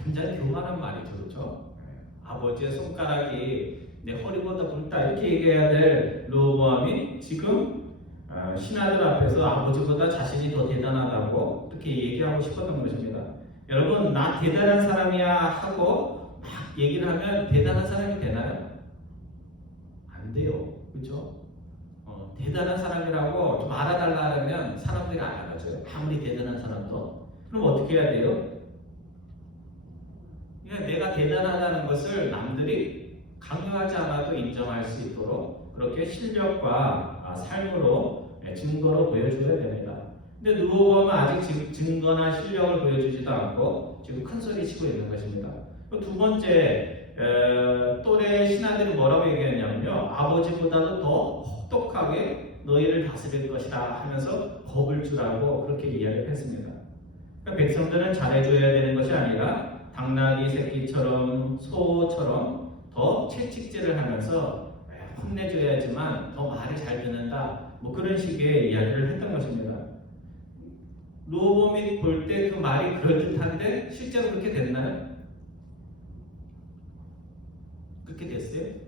굉장히 교만한 말이죠, 그렇죠? 아버지의 손가락이 내 허리보다 굵다 이렇게 얘기해야 될 르호보암이 지금 신하들 앞에서 아버지보다 자신이 더 대단하다고 그렇게 얘기하고 싶었던 것입니다. 여러분, 나 대단한 사람이야 하고 막 얘기를 하면 대단한 사람이 되나요? 안 돼요, 그렇죠? 대단한 사람이라고 좀 알아달라 하면 사람들이 안 알아줘요. 아무리 대단한 사람도. 그럼 어떻게 해야 돼요? 그냥 내가 대단하다는 것을 남들이 강요하지 않아도 인정할 수 있도록 그렇게 실력과 삶으로 증거로 보여줘야 됩니다. 근데 르호보암은 아직 증거나 실력을 보여주지도 않고 지금 큰 소리 치고 있는 것입니다. 두 번째, 또래 신하들이 뭐라고 얘기했냐면요, 아버지보다도 더 혹독하게 너희를 다스릴 것이다 하면서 겁을 주라고 그렇게 이야기를 했습니다. 그러니까 백성들은 잘해줘야 되는 것이 아니라 당나귀 새끼처럼 소처럼 더 채찍질을 하면서 혼내줘야지만 더 말을 잘 듣는다, 뭐 그런 식의 이야기를 했던 것입니다. 르호보암이 볼 때 그 말이 그럴듯한데 실제로 그렇게 됐나요? 그렇게 됐어요?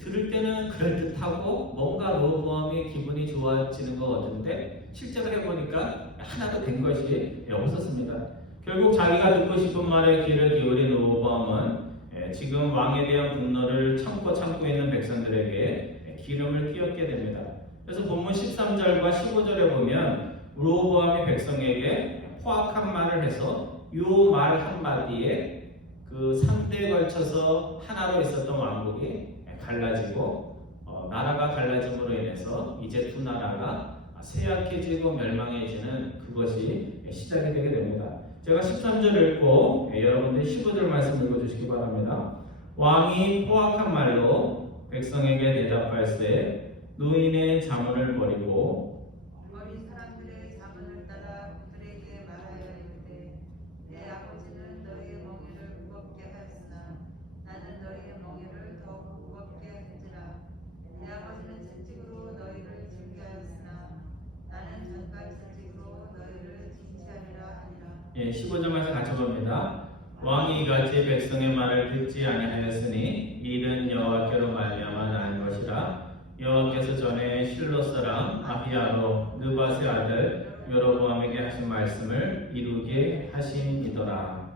들을 때는 그럴듯하고 뭔가 르호보암이 기분이 좋아지는 것 같은데 실제로 해보니까 하나도 된 것이 없었습니다. 결국 자기가 듣고 싶은 말에 귀를 기울인 르호보암은 지금 왕에 대한 분노를 참고 있는 백성들에게 기름을 끼얹게 됩니다. 그래서 본문 13절과 15절에 보면 르호보암이 백성에게 포악한 말을 해서 이 말 한마디에 그 3대에 걸쳐서 하나로 있었던 왕국이 갈라지고 나라가 갈라짐으로 인해서 이제 두 나라가 쇠약해지고 멸망해지는 그것이 시작이 되게 됩니다. 제가 13절 읽고 여러분들이 15절 말씀 읽어주시기 바랍니다. 왕이 포악한 말로 백성에게 대답할세 노인의 자문을 버리고 어린 사람들의 자문을 따라 그들에게 말하여 이르되 내 아버지는 너희의 멍에를 무겁게 하였으나 나는 너희의 멍에를 더욱 무겁게 할지라. 내 아버지는 채찍으로 너희를 징계 하였으나 나는 전갈 채찍으로 너희를 징치하리라 하니라. 15절 말씀 같이 봅니다. 왕이 이같이 백성의 말을 듣지 아니하였으니 이는 여호와께로 말미암아 난 것이라. 여호와께서 전에 실로 사람 아비야로 느밧의 아들 여로보암에게 하신 말씀을 이루게 하심이더라.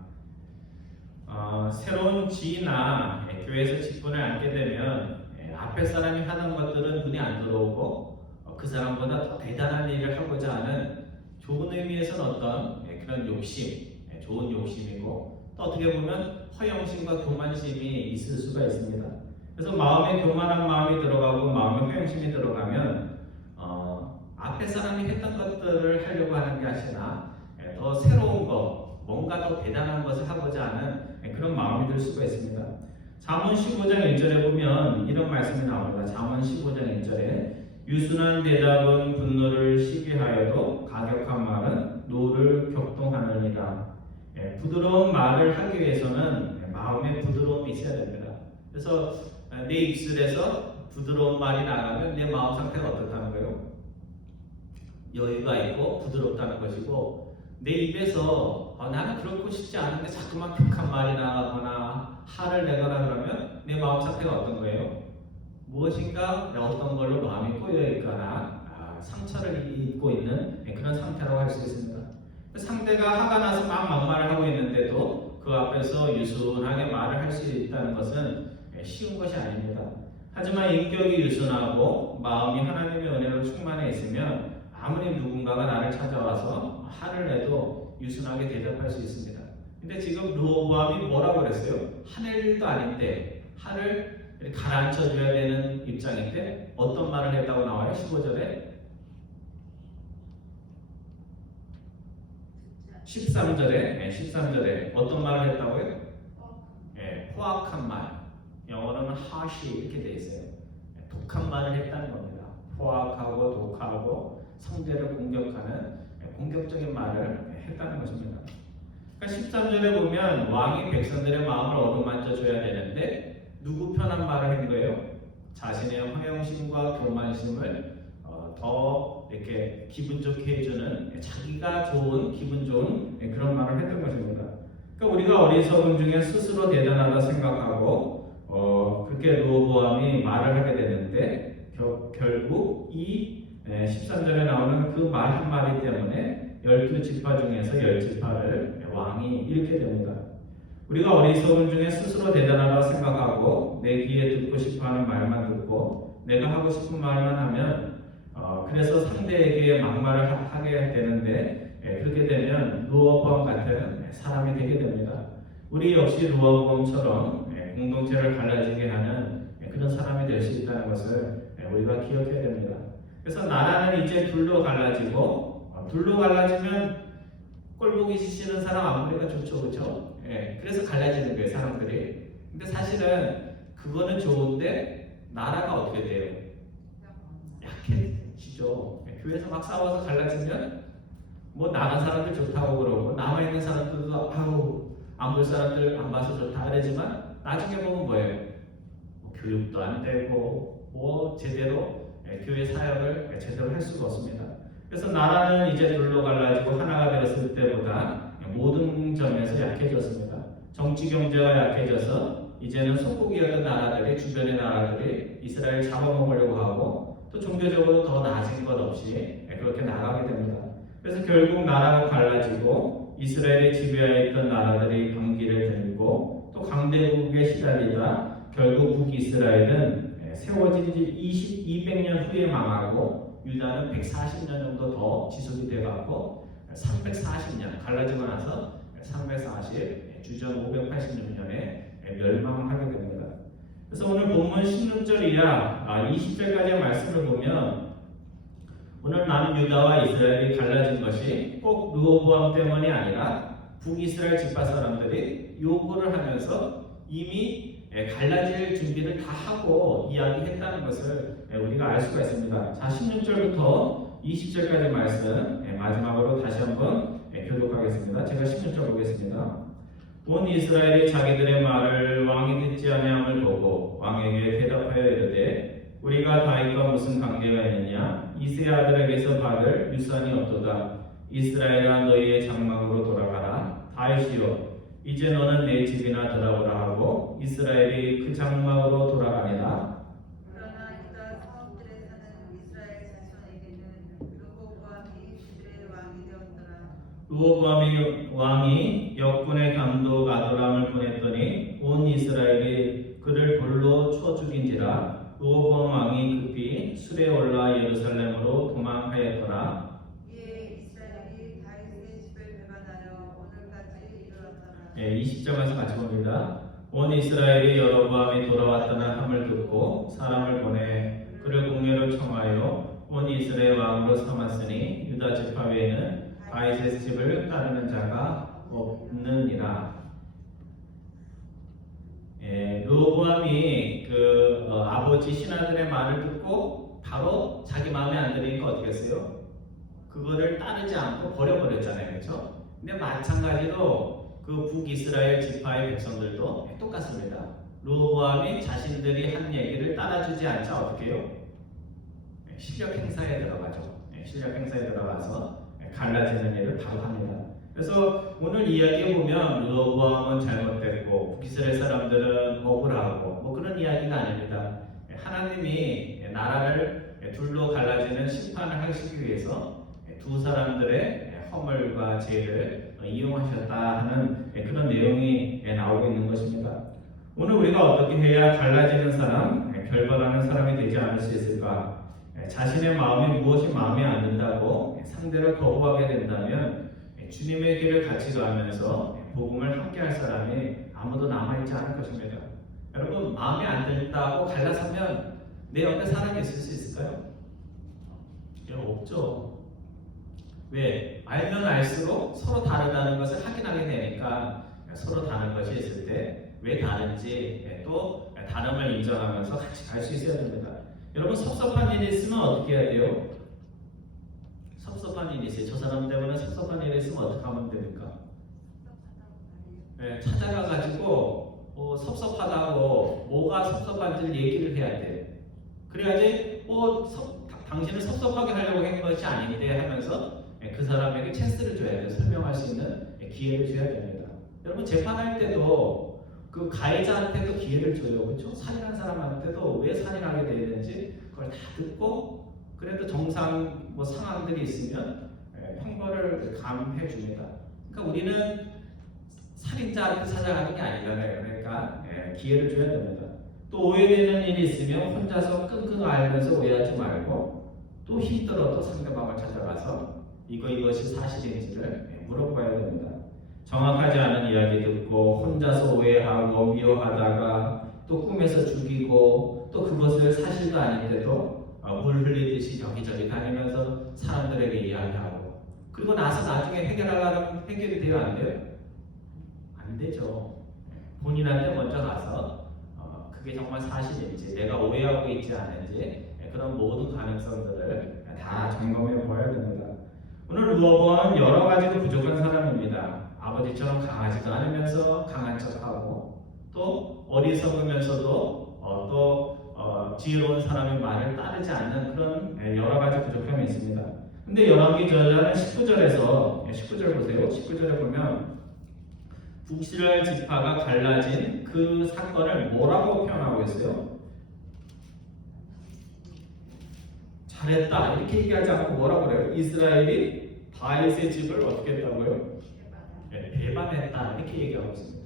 새로운 지나 교회에서 직분을 앉게 되면 앞에 사람이 하던 것들은 눈에 안 들어오고 그 사람보다 더 대단한 일을 하고자 하는 좋은 의미에서는 어떤 그런 욕심, 좋은 욕심이고 또 어떻게 보면 허영심과 교만심이 있을 수가 있습니다. 그래서 마음에 교만한 마음이 들어가고 마음에 허영심이 들어가면 앞에 사람이 했던 것들을 하려고 하는 게 아니라 더 새로운 것, 뭔가 더 대단한 것을 하고자 하는 그런 마음이 들 수가 있습니다. 잠언 15장 1절에 보면 이런 말씀이 나옵니다. 잠언 15장 1절에 유순한 대답은 분노를 시기하여도 가격한 말은 노를 격동하느니라. 부드러운 말을 하기 위해서는 마음에 부드러움이 있어야 됩니다. 그래서 내 입술에서 부드러운 말이 나가면 내 마음 상태가 어떻다는 거예요? 여유가 있고 부드럽다는 것이고, 내 입에서 나는 그렇고 싶지 않은데 자꾸만 격한 말이 나가거나 화를 내거나 그러면 내 마음 상태가 어떤 거예요? 무엇인가 어떤 걸로 마음이 꼬여 있거나 상처를 입고 있는 그런 상태라고 할 수 있습니다. 상대가 화가 나서 막 막말을 하고 있는데도 그 앞에서 유순하게 말을 할 수 있다는 것은 쉬운 것이 아닙니다. 하지만 인격이 유순하고 마음이 하나님의 은혜로 충만해 있으면 아무리 누군가가 나를 찾아와서 화를 내도 유순하게 대답할 수 있습니다. 근데 지금 르호보암이 뭐라고 그랬어요? 화낼 일도 아닌데 화를 가라앉혀줘야 되는 입장인데 어떤 말을 했다고 나와요? 15절에 13절에 어떤 말을 했다고요? 포악한 말, 영어로는 harsh 이렇게 돼 있어요. 독한 말을 했다는 겁니다. 포악하고 독하고 상대를 공격하는 공격적인 말을 했다는 것입니다. 그러니까 13절에 보면 왕이 백성들의 마음을 어루만져 줘야 되는데 누구 편한 말을 한 거예요? 자신의 허영심과 교만심을 더 이렇게 기분 좋게 해주는, 자기가 좋은 기분 좋은 그런 말을 했던 것입니다. 그러니까 우리가 어리석은 중에 스스로 대단하다 생각하고 그렇게 르호보암이 말을 하게 되는데 결국 이 13절에 나오는 그 말 한마디 때문에 12지파 중에서 10지파를 왕이 잃게 됩니다. 우리가 어리석은 중에 스스로 대단하다 생각하고 내 귀에 듣고 싶어하는 말만 듣고 내가 하고 싶은 말만 하면 그래서 상대에게 막말을 하게 되는데 그렇게 되면 루어보암 같은 사람이 되게 됩니다. 우리 역시 루어보암처럼 공동체를 갈라지게 하는 그런 사람이 될 수 있다는 것을 우리가 기억해야 됩니다. 그래서 나라는 이제 둘로 갈라지고 둘로 갈라지면 꼴 보기 싫은 사람 아무리가 좋죠, 그렇죠? 그래서 갈라지는 거예요, 사람들이. 근데 사실은 그거는 좋은데 나라가 어떻게 돼요? 약해지죠. 교회에서 막 싸워서 갈라지면 뭐 나간 사람들 좋다고 그러고 남아 있는 사람들도 아우 안 볼 사람들 안 봐서 좋다 그러지만 나중에 보면 뭐예요? 뭐 교육도 안 되고 뭐 제대로 교회 사역을 제대로 할 수가 없습니다. 그래서 나라는 이제 둘로 갈라지고 하나가 되었을 때보다 모든 점에서 약해졌습니다. 정치 경제가 약해져서 이제는 속국이었던 나라들이 주변의 나라들이 이스라엘 잡아먹으려고 하고 또 종교적으로 더 나아진 것 없이 그렇게 나가게 됩니다. 그래서 결국 나라가 갈라지고 이스라엘의 지배하에 있던 나라들이 반기를 들고 또 강대국에 시달리다 결국 북이스라엘은 세워진 지 200년 후에 망하고 유다는 140년 정도 더 지속이 돼갖고 340년 갈라지고 나서 340 주전 586년에 멸망하게 됩니다. 그래서 오늘 본문 16절 이하 20절까지의 말씀을 보면 오늘 남유다와 이스라엘이 갈라진 것이 꼭 르호보암 때문이 아니라 북이스라엘 지파 사람들이 요구를 하면서 이미 갈라질 준비를 다 하고 이야기했다는 것을 우리가 알 수가 있습니다. 자, 16절부터 20절까지 말씀 마지막으로 다시 한번 교독하겠습니다. 제가 16절 보겠습니다. 온 이스라엘이 자기들의 말을 왕이 듣지 아니함을 보고 왕에게 대답하여 이르되 우리가 다윗과 무슨 관계가 있느냐? 이세 아들에게서 받을 유산이 없도다. 이스라엘아 너희의 장막으로 돌아가라. 다윗이여 이제 너는 내 집이나 돌아오라 하고 이스라엘이 그 장막으로 돌아가니라. 그러나 유다 성읍들에 사는 이스라엘 자손에게는 르호보암이 그들의 왕이 되었더라. 르호보암이 왕이 역군의 감독 아도람을 보냈더니 온 이스라엘이 그를 돌로 쳐 죽인지라. 르호보암 왕이 급히 술에 올라 예루살렘으로 도망하였더라. 이에 이스라엘이 다윗의 집을 배반하여 오늘까지 이르렀더라. 20절에서 같이 봅니다. 온 이스라엘이 여로보암이 돌아왔다는 함을 듣고 사람을 보내 그를 공회로 청하여 온 이스라엘 왕으로 삼았으니 유다 지파 외에는 다윗의 집을 따르는 자가 없느니라. 르호보암이 아버지 신하들의 말을 듣고 바로 자기 마음에 안 들으니까 어떻게 했어요? 그거를 따르지 않고 버려버렸잖아요, 그렇죠? 근데 마찬가지로 그 북이스라엘 지파의 백성들도 똑같습니다. 르호보암이 자신들이 한 얘기를 따라주지 않자 어떻게 해요? 실력 행사에 들어가죠. 실력 행사에 들어가서 갈라지는 일을 바로 합니다. 그래서 오늘 이야기에 보면 르호보암은 잘못됐고 북이스라엘 사람들은 억울하고 뭐 그런 이야기가 아닙니다. 하나님이 나라를 둘로 갈라지는 심판을 하시기 위해서 두 사람들의 허물과 죄를 이용하셨다 하는 그런 내용이 나오고 있는 것입니다. 오늘 우리가 어떻게 해야 갈라지는 사람, 결별하는 사람이 되지 않을 수 있을까? 자신의 마음이 무엇이 마음에 안 든다고 상대를 거부하게 된다면 주님의 길을 같이 가면서 복음을 함께 할 사람이 아무도 남아있지 않을 것입니다. 여러분 마음에 안 든다고 갈라서면 내 옆에 사람이 있을 수 있을까요? 없죠. 왜? 알면 알수록 서로 다르다는 것을 확인하게 되니까 서로 다른 것이 있을 때 왜 다른지 또 다름을 인정하면서 같이 갈 수 있어야 됩니다. 여러분 섭섭한 일이 있으면 어떻게 해야 돼요? 섭섭한 일이 있어요. 저 사람 때문에 섭섭한 일이 있으면 어떻게 하면 됩니까? 찾아가가지고 섭섭하다고 뭐가 섭섭한지를 얘기를 해야 돼. 그래야지 당신을 섭섭하게 하려고 한 것이 아닌데 하면서 그 사람에게 찬스를 줘야 돼요. 설명할 수 있는 기회를 줘야 됩니다. 여러분 재판할 때도 그 가해자한테도 기회를 줘요. 그렇죠? 살인한 사람한테도 왜 살인하게 되는지 그걸 다 듣고 그래도 정상 상황들이 있으면 형벌을 감해 줍니다. 그러니까 우리는 살인자한테 찾아가는 게 아니잖아요. 그러니까 기회를 줘야 됩니다. 또 오해되는 일이 있으면 혼자서 끙끙 앓면서 오해하지 말고 또 힘들어도 상대방을 찾아가서 이것이 사실인지를 물어봐야 됩니다. 정확하지 않은 이야기 듣고 혼자서 오해하고 미워하다가 또 꿈에서 죽이고 또 그것을 사실도 아닌데도 물 흘리듯이 여기저기 다니면서 사람들에게 이야기하고 그리고 나서 나중에 해결하려면 해결이 돼요? 안 돼요? 안 되죠. 본인한테 먼저 가서 그게 정말 사실인지 내가 오해하고 있지 않은지 그런 모든 가능성들을 다 점검해 보아야 됩니다. 오늘 루어보아는 여러 가지로 부족한 사람입니다. 아버지처럼 강하지도 않으면서 강한 척하고 또 어리석으면서도 지혜로운 사람의 말을 따르지 않는 그런 여러 가지 부족함이 있습니다. 근데 열왕기 저자는 19절 보세요. 19절에 보면 북이스라엘 지파가 갈라진 그 사건을 뭐라고 표현하고 있어요? 잘했다 이렇게 얘기하지 않고 뭐라고 그래요? 이스라엘이 다윗의 집을 어떻게 했다고요? 배반했다 이렇게 얘기하고 있습니다.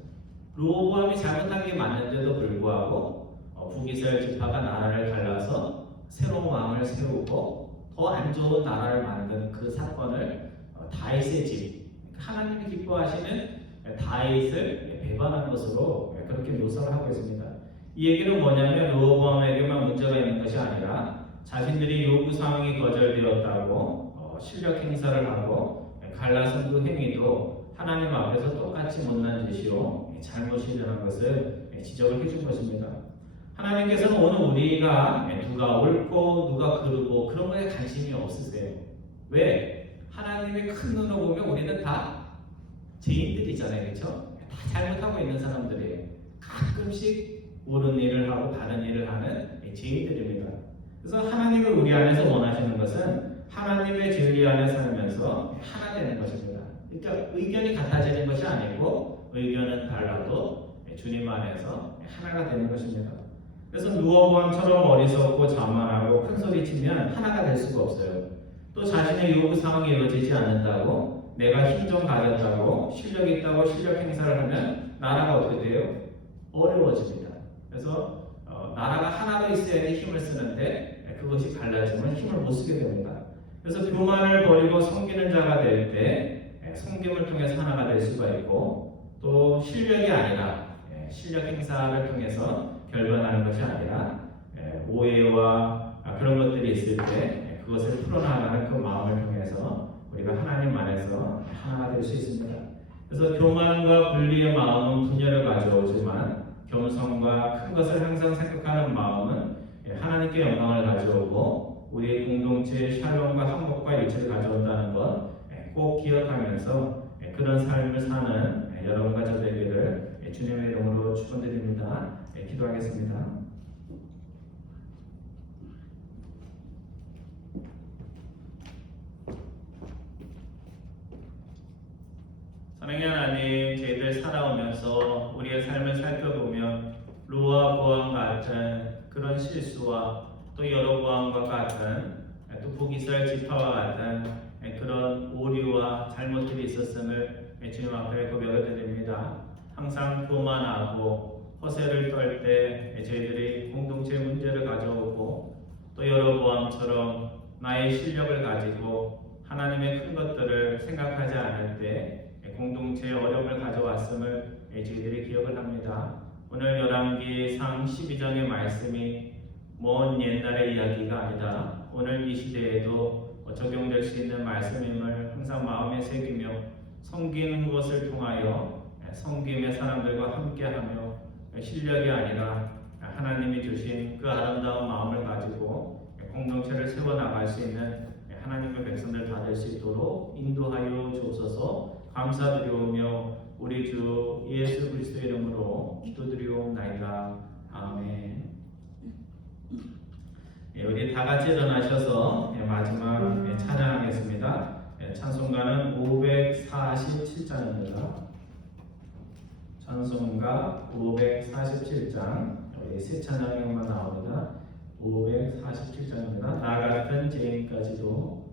르호보암이 잘못한 게 맞는데도 불구하고 북이스라엘 지파가 나라를 갈라서 새로운 왕을 세우고 더 안 좋은 나라를 만든 그 사건을 다윗의 집, 하나님이 기뻐하시는 다윗을 배반한 것으로 그렇게 묘사를 하고 있습니다. 이 얘기는 뭐냐면 르호보암에게만 문제가 있는 것이 아니라 자신들이 요구 사항이 거절되었다고 실력 행사를 하고 갈라선 그 행위도 하나님 앞에서 똑같이 못난 짓이요 잘못이라는 것을 지적을 해준 것입니다. 하나님께서는 오늘 우리가 누가 옳고 누가 그르고 그런 거에 관심이 없으세요. 왜? 하나님의 큰 눈으로 보면 우리는 다 죄인들이잖아요. 그렇죠? 다 잘못하고 있는 사람들이에요. 가끔씩 옳은 일을 하고 바른 일을 하는 죄인들입니다. 그래서 하나님을 우리 안에서 원하시는 것은 하나님의 진리 안에 살면서 하나 되는 것입니다. 그러니까 의견이 같아지는 것이 아니고 의견은 달라도 주님 안에서 하나가 되는 것입니다. 그래서 르호보암처럼 어리석고 자만하고 큰소리치면 하나가 될 수가 없어요. 또 자신의 요구 사항이 이루어지지 않는다고 내가 힘 좀 가졌다고 실력 있다고 실력 행사를 하면 나라가 어떻게 돼요? 어려워집니다. 그래서 나라가 하나로 있어야지 힘을 쓰는데 그것이 갈라지면 힘을 못 쓰게 됩니다. 그래서 교만을 버리고 섬기는 자가 될 때 섬김을 통해서 하나가 될 수가 있고 또 실력이 아니라 실력 행사를 통해서 결번하는 것이 아니라 오해와 그런 것들이 있을 때 그것을 풀어나가는 그 마음을 통해서 우리가 하나님 안에서 하나가 될 수 있습니다. 그래서 교만과 분리의 마음은 분열을 가져오지만 겸손과 큰 것을 항상 생각하는 마음은 하나님께 영광을 가져오고 우리의 공동체의 샬롬과 화목과 일치를 가져온다는 것 꼭 기억하면서 그런 삶을 사는 여러분과 저 되기를 주님의 이름으로 축원드립니다. 기도하겠습니다. 사랑의 하나님, 저희들 살아오면서 우리의 삶을 살펴보면 르호보암 같은 그런 실수와 또 여로보암과 같은 또 북이스라엘 지파와 같은 그런 오류와 잘못들이 있었음을 주님 앞에 고백을 드립니다. 항상 교만하고 허세를 떨 때 저희들이 공동체 문제를 가져오고 또 여로보암처럼 나의 실력을 가지고 하나님의 큰 것들을 생각하지 않을 때 공동체에 어려움을 가져왔음을 저희들이 기억을 합니다. 오늘 열왕기상 12장의 말씀이 먼 옛날의 이야기가 아니다. 오늘 이 시대에도 적용될 수 있는 말씀임을 항상 마음에 새기며 섬기는 것을 통하여 섬김의 사람들과 함께하며 실력이 아니라 하나님이 주신 그 아름다운 마음을 가지고 공동체를 세워나갈 수 있는 하나님의 백성들 다 될 수 있도록 인도하여 주옵소서. 감사드리오며 우리 주 예수 그리스도의 이름으로 기도드리옵나이다. 아멘. 우리 다 같이 일어나셔서 마지막 찬양하겠습니다. 찬송가는 547장입니다. 찬송가 547장 새 찬양만 나옵니다. 547장입니다. 나 같은 죄인까지도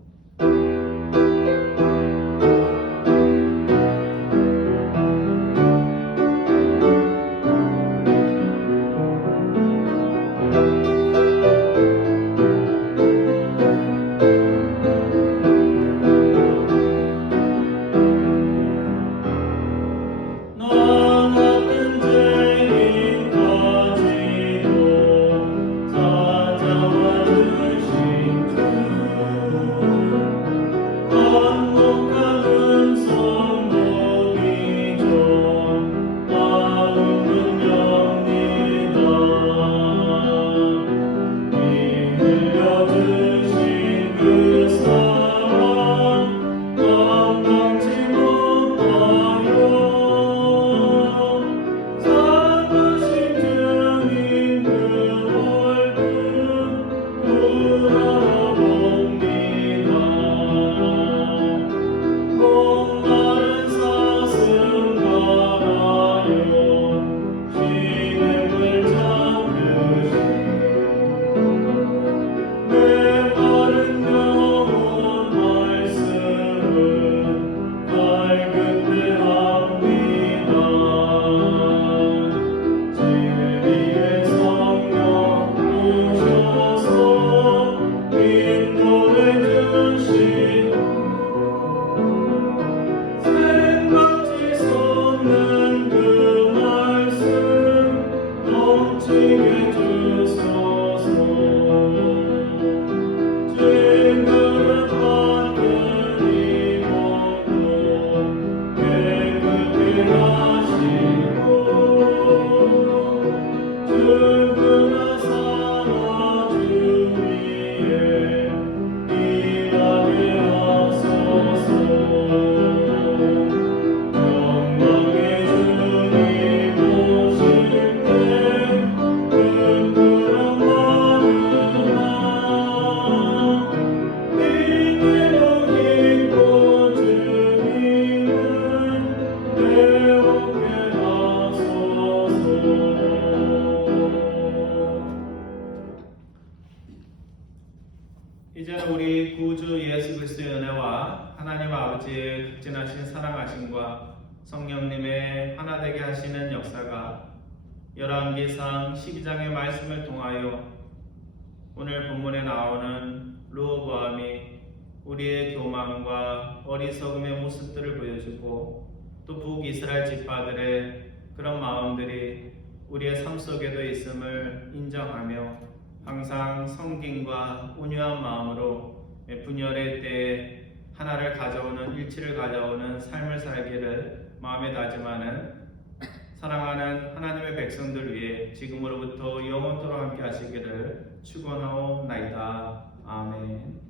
극진하신 사랑하심과 성령님의 하나 되게 하시는 역사가 열왕기상 12장의 말씀을 통하여 오늘 본문에 나오는 르호보암이 우리의 교만과 어리석음의 모습들을 보여주고 또 북이스라엘 지파들의 그런 마음들이 우리의 삶 속에도 있음을 인정하며 항상 섬김과 온유한 마음으로 분열의 때에 하나를 가져오는 일치를 가져오는 삶을 살기를 마음에 다짐하는 사랑하는 하나님의 백성들 위해 지금으로부터 영원토록 함께 하시기를 축원하옵나이다. 아멘.